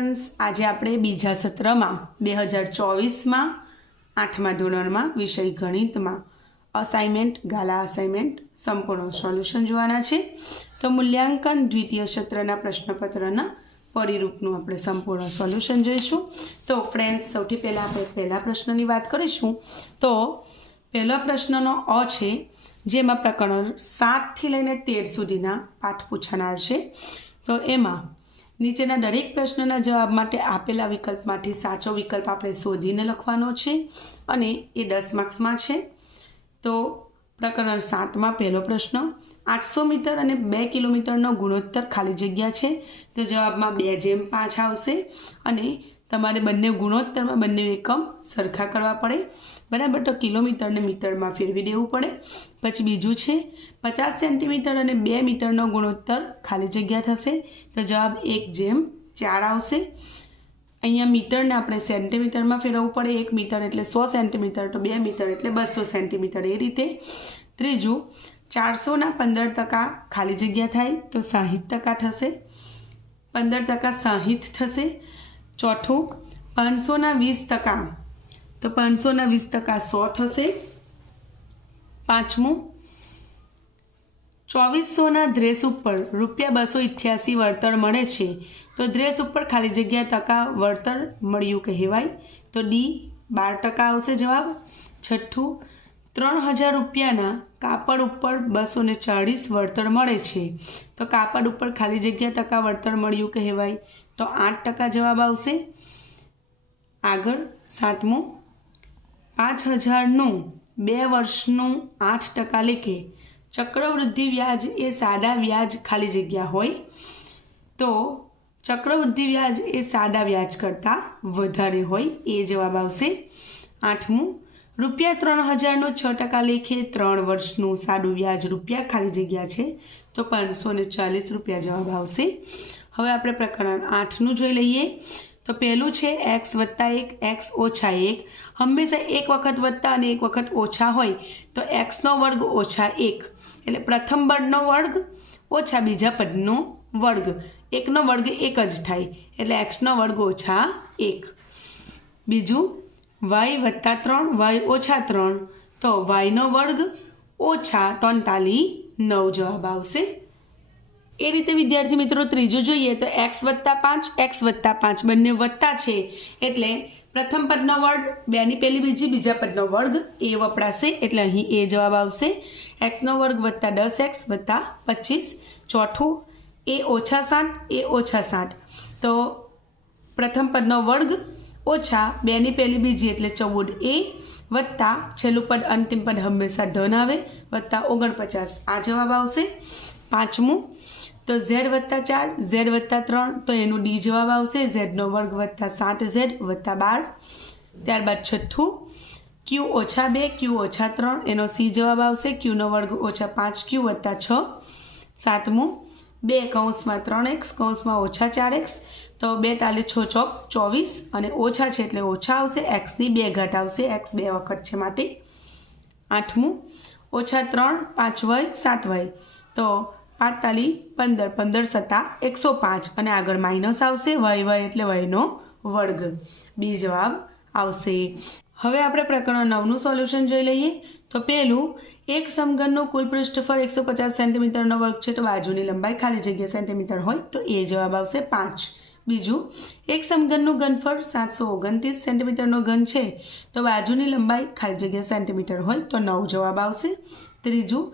Students, આજે આપણે બીજા સત્રમાં 2024માં 8મા ધોરણમાં વિષય ગણિતમાં અસાઇનમેન્ટ ગાલા અસાઇનમેન્ટ સંપૂર્ણ સોલ્યુશન જોવાના છે। તો મૂલ્યાંકન દ્વિતીય સત્રના પ્રશ્નપત્રના પરિરૂપનું આપણે સંપૂર્ણ સોલ્યુશન જોઈશું। તો ફ્રેન્ડ્સ, સૌથી પહેલાં આપણે પહેલા પ્રશ્નની વાત કરીશું। તો પહેલા પ્રશ્નનો અ છે, જેમાં પ્રકરણ 7થી લઈને 13 સુધીના પાઠ પૂછાનાર છે। તો એમાં નીચેના દરેક પ્રશ્નના જવાબ માટે આપેલા વિકલ્પમાંથી સાચો વિકલ્પ આપણે શોધીને લખવાનો છે અને એ 10 માર્ક્સમાં છે। તો પ્રકરણ 7માં પહેલો પ્રશ્ન, 800 મીટર અને 2 કિલોમીટરનો ગુણોત્તર ખાલી જગ્યા છે। તો જવાબમાં 2:5 આવશે અને તમારે બંને ગુણોત્તરમાં બંને એકમ સરખા કરવા પડે, બરાબર। તો કિલોમીટરને મીટરમાં ફેરવી દેવું પડે। પછી બીજું છે, 50 સેન્ટીમીટર અને 2 મીટરનો ગુણોત્તર ખાલી જગ્યા થશે। તો જવાબ 1:4 આવશે। અહીંયા મીટરને આપણે સેન્ટીમીટરમાં ફેરવવું પડે। 1 મીટર એટલે 100 સેન્ટીમીટર, તો 2 મીટર એટલે 200 સેન્ટીમીટર, એ રીતે। ત્રીજું, 400ના 15% ખાલી જગ્યા થાય તો 60% થશે, 15% 60 થશે। ચોથું, 500ના 20%, તો 500ના 20% 100 થશે। પાંચમું, 2400ના ડ્રેસ ઉપર ₹288 વળતર મળે છે, તો ડ્રેસ ઉપર ખાલી જગ્યા ટકા વળતર મળ્યું કહેવાય। તો ડી 12% આવશે જવાબ। છઠ્ઠું, 3000 રૂપિયાના કાપડ ઉપર 240 વળતર મળે છે, તો કાપડ ઉપર ખાલી જગ્યા ટકા વળતર મળ્યું કહેવાય। તો 8% જવાબ આવશે। આગળ સાતમું, 5000નું 2 વર્ષનું 8% લેખે ચક્રવૃદ્ધિ વ્યાજ એ સાદા વ્યાજ ખાલી જગ્યા હોય, તો ચક્રવૃદ્ધિ વ્યાજ એ સાદા વ્યાજ કરતાં વધારે હોય, એ જવાબ આવશે। આઠમું, ₹3000નો 6% લેખે 3 વર્ષનું સાદું વ્યાજ રૂપિયા ખાલી જગ્યા છે, તો ₹540 જવાબ આવશે। હવે આપણે પ્રકરણ 8નું જોઈ લઈએ। તો પહેલું છે x + 1 x - 1, હંમેશા એક વખત વત્તા અને એક વખત ઓછા હોય તો x² - 1, એટલે પ્રથમ પદનો વર્ગ ઓછા બીજા પદનો વર્ગ, એકનો વર્ગ એક જ થાય, એટલે x² - 1। બીજું, y + 3 y - 3, તો y² - 43 9 જવાબ આવશે। એ રીતે વિદ્યાર્થી મિત્રો ત્રીજું જોઈએ તો x + 5 x + 5 બંને વત્તા છે, એટલે પ્રથમ પદનો વર્ગ, બેની પહેલી બીજી, બીજા પદનો વર્ગ એ વપરાશે, એટલે અહીં એ જવાબ આવશે। x² - 10x + 25। ચોથું, a - 7 a - 7, તો પ્રથમ પદનો વર્ગ ઓછા બેની પહેલી બીજી એટલે 14a વત્તા છેલ્લું પદ અંતિમ પદ હંમેશા ધન આવે વત્તા 49, આ જવાબ આવશે। પાંચમું, તો z + 4 z + 3, તો એનું ડી જવાબ આવશે, z² - 7z + 12। ત્યારબાદ છઠ્ઠું, q - 2 q - 3, એનો સી જવાબ આવશે, q² - 5q + 6। સાતમું, 2 કૌંસમાં 3x કૌંસમાં -4x, તો 2 × 6 = 24 અને ઓછા છે એટલે ઓછા આવશે, x² આવશે, x 2 વખત છે માટે। આઠમું, -3 5y 7y, તો 45 15 15 × 105 અને આગળ માઇનસ આવશે, y એટલે y² બી જવાબ આવશે। હવે આપણે પ્રકરણ 9નું સોલ્યુશન જોઈ લઈએ। તો પહેલું, એક સમઘનનું કુલ પૃષ્ઠફળ 150 સેન્ટીમીટરનો વર્ગ છે, તો બાજુની લંબાઈ ખાલી જગ્યા સેન્ટીમીટર હોય, તો એ જવાબ આવશે 5। બીજું, એક સમઘનનું ઘનફળ 729 સેન્ટીમીટરનો ઘન છે, તો બાજુની લંબાઈ ખાલી જગ્યા સેન્ટીમીટર હોય, તો 9 જવાબ આવશે। ત્રીજું,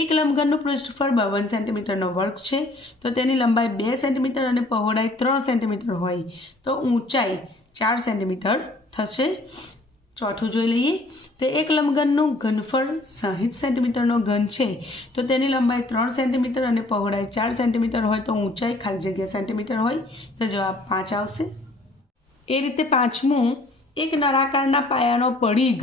એક લંબઘનનું પૃષ્ઠફળ 52 સેન્ટીમીટરનો વર્ગ છે, તો તેની લંબાઈ 2 સેન્ટીમીટર અને પહોળાઈ 3 સેન્ટીમીટર હોય, તો ઊંચાઈ 4 સેન્ટીમીટર થશે। ચોથું જોઈ લઈએ, તો એક લંબઘનનું ઘનફળ 60 સેન્ટીમીટરનો ઘન છે, તો તેની લંબાઈ 3 સેન્ટીમીટર અને પહોળાઈ 4 સેન્ટીમીટર હોય, તો ઊંચાઈ ખાલી જગ્યા સેન્ટીમીટર હોય, તો જવાબ 5 આવશે। એ રીતે પાંચમું, એક નળાકારના પાયાનો પડીગ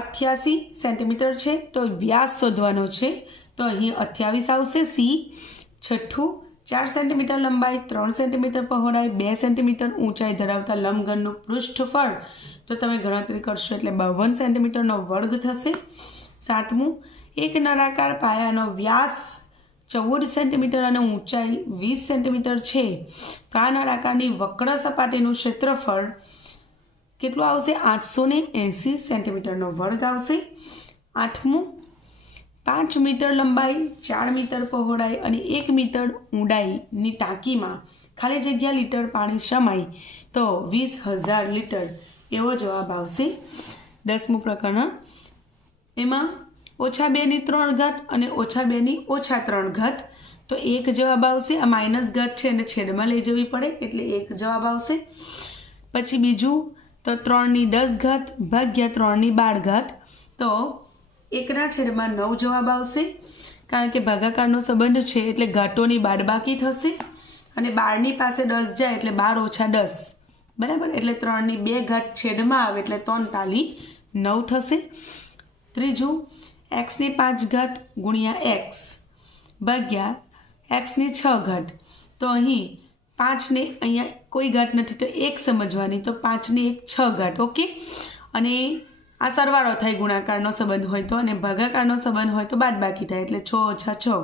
88 સેન્ટીમીટર છે, તો વ્યાસ શોધવાનો છે, તો અહીં 28 આવશે, સી। છઠ્ઠું, 4 સેન્ટીમીટર લંબાઈ 3 સેન્ટીમીટર પહોળાઈ 2 સેન્ટીમીટર ઊંચાઈ ધરાવતા લંબઘનનું પૃષ્ઠફળ, તો તમે ગણતરી કરશો એટલે 52 સેન્ટીમીટરનો વર્ગ થશે। સાતમું, એક નળાકાર પાયાનો વ્યાસ 14 સેન્ટીમીટર અને ઊંચાઈ 20 સેન્ટીમીટર છે તો આ નળાકારની વક્ર સપાટીનું ક્ષેત્રફળ કેટલું આવશે? 880 સેન્ટીમીટરનો વર્ગ આવશે. 8મું, 5 મીટર લંબાઈ, 4 મીટર પહોળાઈ અને 1 મીટર ઊંડાઈની ટાંકીમાં ખાલી જગ્યા લીટર પાણી સમાય તો 20,000 લીટર એવો જવાબ આવશે. 10મું પ્રકરણ, એમાં -2/3 અને -2/3 તો 1 જવાબ આવશે. આ માઇનસ ઘાત છે એને છેદમાં લઈ જવી પડે એટલે 1 જવાબ આવશે. પછી બીજું તો 3/10 ભાગ્યા 3/12 તો 1/9 જવાબ આવશે. કારણ કે ભાગાકારનો સંબંધ છે એટલે ઘાતોની બાદબાકી થશે અને 12ની પાસે 10 જાય એટલે 12 - 10 બરાબર, એટલે 3/2 છેદમાં આવે એટલે 3×9 થશે. ત્રીજું, x ની 5 ગુણ્યા x ભાગ્યા x ની 6 તો અહીં 5ને અહીંયા કોઈ ઘાત નથી તો 1 સમજવાની, તો 5ની 6 ઓકે. અને આ સરવાળો થાય ગુણાકારનો સંબંધ હોય તો, અને ભાગાકારનો સંબંધ હોય તો બાદબાકી થાય એટલે 6 - 6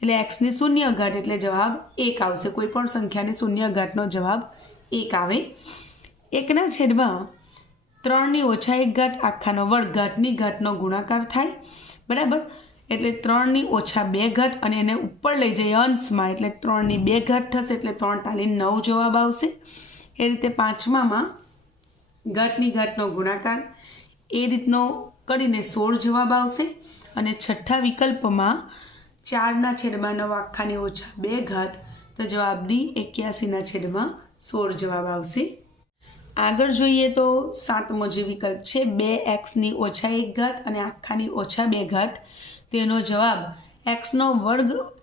એટલે x ની 0 એટલે જવાબ 1 આવશે. કોઈ પણ સંખ્યાની 0 જવાબ 1 આવે. 1/3 -1 આખાનો વર્ગ ઘાતની ઘાતનો ગુણાકાર થાય બરાબર, એટલે 3 - 2 અને એને ઉપર લઈ જઈએ અંશમાં એટલે 3/2 થશે એટલે 3×9 જવાબ આવશે. એ રીતે 5મામાં ઘાતની ઘાતનો ગુણાકાર એ રીતનો કરીને 16 જવાબ આવશે. અને 6થા વિકલ્પમાં 4/9 આખાની -2 તો જવાબ ડી 81/16 જવાબ આવશે. આગળ જોઈએ તો 7મો જે વિકલ્પ છે 2x ની -1 અને આખાની -2 તેનો જવાબ x²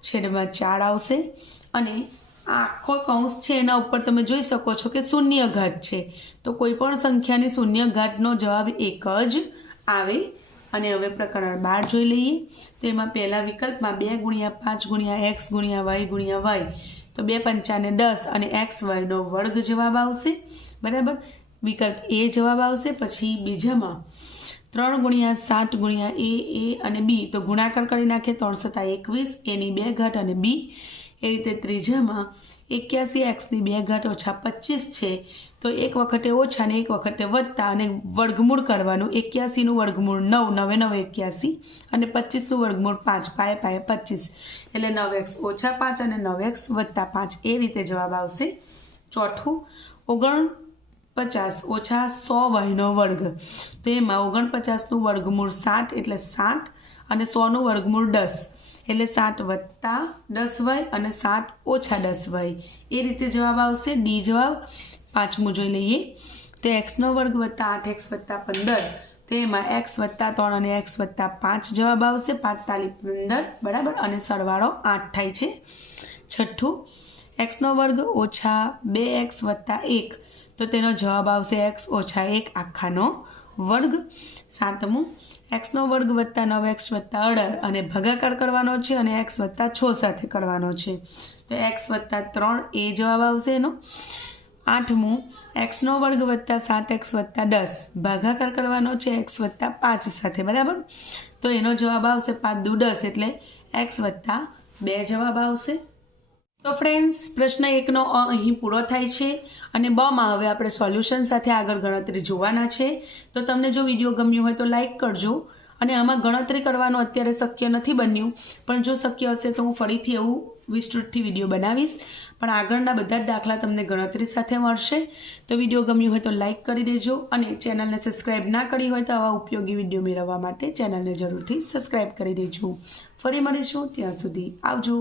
છેદમાં 4 આવશે. અને આ આખો કૌંસ છે એના ઉપર તમે જોઈ શકો છો કે 0 છે તો કોઈ પણ સંખ્યાની 0 જવાબ 1 જ આવે. અને હવે પ્રકરણ 12 જોઈ લઈએ. તેમાં પહેલા વિકલ્પમાં 2 × 5 × x × y તો 2 × 5 = 10 અને xy² જવાબ આવશે બરાબર, વિકલ્પ એ જવાબ આવશે. પછી બીજામાં 3 × 7 × a અને b તો ગુણાકાર કરી નાખીએ 3 × 21 a ની 2 અને b. એ રીતે ત્રીજામાં 81x² - 25 છે તો એક વખતે ઓછા ને એક વખતે વત્તા અને વર્ગમૂળ કરવાનું. 81નું વર્ગમૂળ 9, 9 × 9 81 અને 25નું વર્ગમૂળ 5, 5 × 25 એટલે 9x - 5 અને 9x - 5 એ રીતે જવાબ આવશે. ચોથું, 49 - 100y² તો એમાં 49નું વર્ગમૂળ 7 એટલે 7 અને 100નું વર્ગમૂળ 10 એટલે 7 + 10y અને 7 - 10y એ રીતે જવાબ આવશે. ડી જવાબ. 5મું જોઈ લઈએ તો x² + 8x + 15 તો એમાં x + 3 અને x + 5 જવાબ આવશે. 5 × 15 બરાબર અને સરવાળો 8 થાય છે. છઠ્ઠું, x² - 2x + 1 તો તેનો જવાબ આવશે x - 1 આખાનો વર્ગ. 7મું, x² + 9x + 18 અને ભાગાકાર કરવાનો છે અને x + 6 સાથે કરવાનો છે તો x + 3 એ જવાબ આવશે એનો. 8મું, x² + 7x + 10 ભાગાકાર કરવાનો છે x + 5 સાથે બરાબર, તો એનો જવાબ આવશે 5 × 10 એટલે x + 2 જવાબ આવશે. તો ફ્રેન્ડ્સ, પ્રશ્ન 1નો અહીં પૂરો થાય છે અને બમાં હવે આપણે સોલ્યુશન સાથે આગળ ગણતરી જોવાના છે. તો તમને જો વિડીયો ગમ્યો હોય તો લાઈક કરજો. અને આમાં ગણતરી કરવાનું અત્યારે શક્ય નથી બન્યું, પણ જો શક્ય હશે તો હું ફરીથી એવું વિસ્તૃતથી વિડીયો બનાવીશ. પણ આગળના બધા જ દાખલા તમને ગણતરી સાથે મળશે. તો વિડીયો ગમ્યો હોય તો લાઈક કરી દેજો અને ચેનલને સબસ્ક્રાઈબ ના કરી હોય તો આવા ઉપયોગી વિડીયો મેળવવા માટે ચેનલને જરૂરથી સબસ્ક્રાઈબ કરી દેજો. ફરી મળીશું, ત્યાં સુધી આવજો.